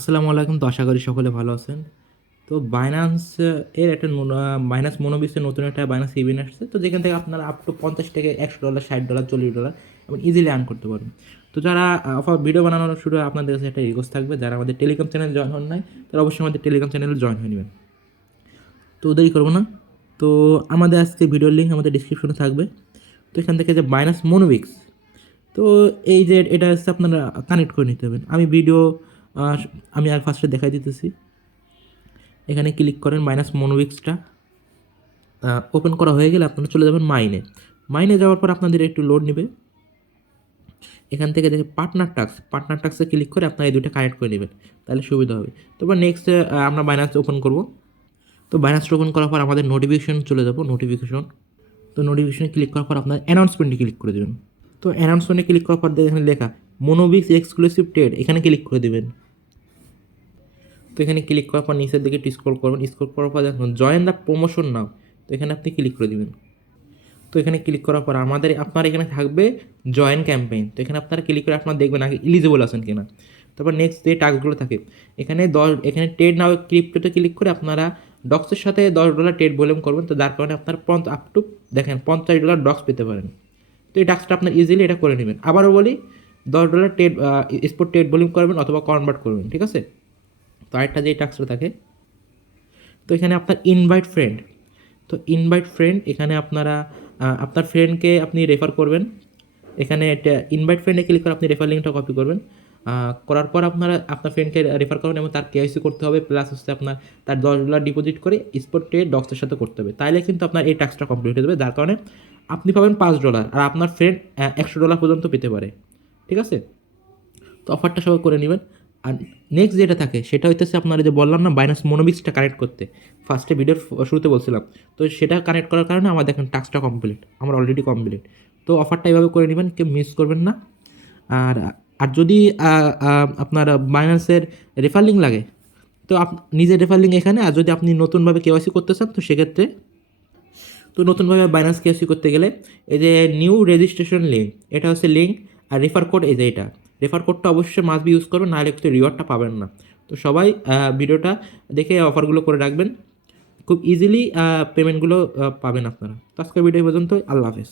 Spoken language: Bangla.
আসসালামু আলাইকুম। তো আশা করি সকলে ভালো আছেন। তো বাইন্যান্স এর একটা বাইন্যান্স মনোবিসের নতুন একটা বাইন্যান্স ইভেন্ট আসছে। তো যেখান থেকে আপনারা আপ টু 50 থেকে $100, $60, $40 এবং ইজিলি আর্ন করতে পারবেন। তো যারা ভিডিও বানানোর শুরু আপনাদের কাছে একটা রিকোয়েস্ট থাকবে, যারা আমাদের টেলিগ্রাম চ্যানেল জয়েন হন নাই তারা অবশ্যই আমাদের টেলিগ্রাম চ্যানেলে জয়েন হয়ে নেবেন। তো দেরি করবো না। তো আমাদের আজকে ভিডিওর লিঙ্ক আমাদের ডিসক্রিপশনে থাকবে। তো এখান থেকে যে বাইন্যান্স মনোবিক্স, তো এই যে এটা হচ্ছে আপনারা কানেক্ট করে নিতে হবে। আমি আর ফার্স্টে দেখাই দিতেছি। এখানে ক্লিক করেন, মাইনাস মনোউইক্সটা ওপেন করা হয়ে গেলে আপনারা চলে যাবেন মাইনে যাওয়ার পর আপনাদের একটু লোড নেবে। এখান থেকে দেখে পার্টনার টাক্সে ক্লিক করে আপনারা এই দুটো কানেক্ট করে নেবেন, তাহলে সুবিধা হবে। তারপর নেক্সট আমরা বাইন্যান্স ওপেন করব। তো বাইন্যান্স ওপেন করার পর আমাদের নোটিফিকেশন চলে যাব, তো নোটিফিকেশনে ক্লিক করার পর আপনার অ্যানাউন্সমেন্টে ক্লিক করে দেবেন। তো অ্যানাউন্সমেন্টে ক্লিক করার পর এখানে লেখা মনোবিক্স এক্সক্লুসিভ ট্রেড, এখানে ক্লিক করে দেবেন। তো এখানে ক্লিক করার পর নিচের দিকে একটু স্ক্রল করবেন, স্ক্রল করার পর দেখুন জয়েন দ্য প্রমোশন নাও, তো এখানে আপনি ক্লিক করে দিবেন। তো এখানে ক্লিক করার পর আপনার এখানে থাকবে জয়েন ক্যাম্পেইন, তো এখানে আপনারা ক্লিক করে আপনারা দেখবেন আগে এলিজিবল আছেন কিনা। তারপর নেক্সট যে টাস্কগুলো থাকে এখানে ট্রেড নাও ক্রিপ্টোতে ক্লিক করে আপনারা ডক্সের সাথে $10 ট্রেড ভলিউম করবেন, তো যার কারণে আপনার আপ টু দেখেন $50 ডক্স পেতে পারেন। তো এই টাস্কটা আপনার ইজিলি এটা করে নেবেন। আবারও বলি, $10 ট্রেড স্পট ট্রেড ভলিউম করবেন অথবা কনভার্ট করবেন, ঠিক আছে। তো আরেকটা যে টাস্কটা থাকে, তো এখানে আপনার ইনভাইট ফ্রেন্ড এখানে আপনারা আপনার ফ্রেন্ডকে আপনি রেফার করবেন। এখানে ইনভাইট ফ্রেন্ডে ক্লিক করে আপনি রেফার লিঙ্কটা কপি করবেন। করার পর আপনারা আপনার ফ্রেন্ডকে রেফার করবেন এবং তার কেওয়াইসি করতে হবে, প্লাস হচ্ছে আপনার তার $10 ডিপোজিট করে স্পট ট্রেড ডক্সের সাথে করতে হবে, তাইলে কিন্তু আপনার এই টাস্কটা কমপ্লিট হয়ে যাবে, যার কারণে আপনি পাবেন $5 আর আপনার ফ্রেন্ড $100 পর্যন্ত পেতে পারে, ঠিক আছে। তো অফারটা সবাই করে নেবেন। আর নেক্সট যেটা থাকে সেটা হইতেছে আপনারা যে বললাম না বাইনান্স মনোবিক্সটা কানেক্ট করতে, ফার্স্টে ভিডিওর শুরুতে বলছিলাম। তো সেটা কানেক্ট করার কারণে আমার দেখেন টাস্কটা কমপ্লিট, আমার অলরেডি কমপ্লিট। তো অফারটা এইভাবে করে নেবেন, কেউ মিস করবেন না। আর আর যদি আপনার বাইন্যান্সের রেফার লিঙ্ক লাগে, তো নিজের রেফার লিঙ্ক এখানে। আর যদি আপনি নতুনভাবে কেওয়াইসি করতে চান, তো সেক্ষেত্রে নতুনভাবে বাইন্যান্স কেওয়াইসি করতে গেলে এই যে নিউ রেজিস্ট্রেশন লিঙ্ক, এটা হচ্ছে লিঙ্ক। আর রেফার কোড এই যে এটা, রেফার কোডটা অবশ্যই মাস্ট বি ইউজ করবেন, নাহলে কিন্তু রিওয়ার্ডটা পাবেন না। তো সবাই ভিডিওটা দেখে অফারগুলো করে রাখবেন, খুব ইজিলি পেমেন্টগুলো পাবেন আপনারা। তো আজকের ভিডিও পর্যন্ত, আল্লাহ হাফেজ।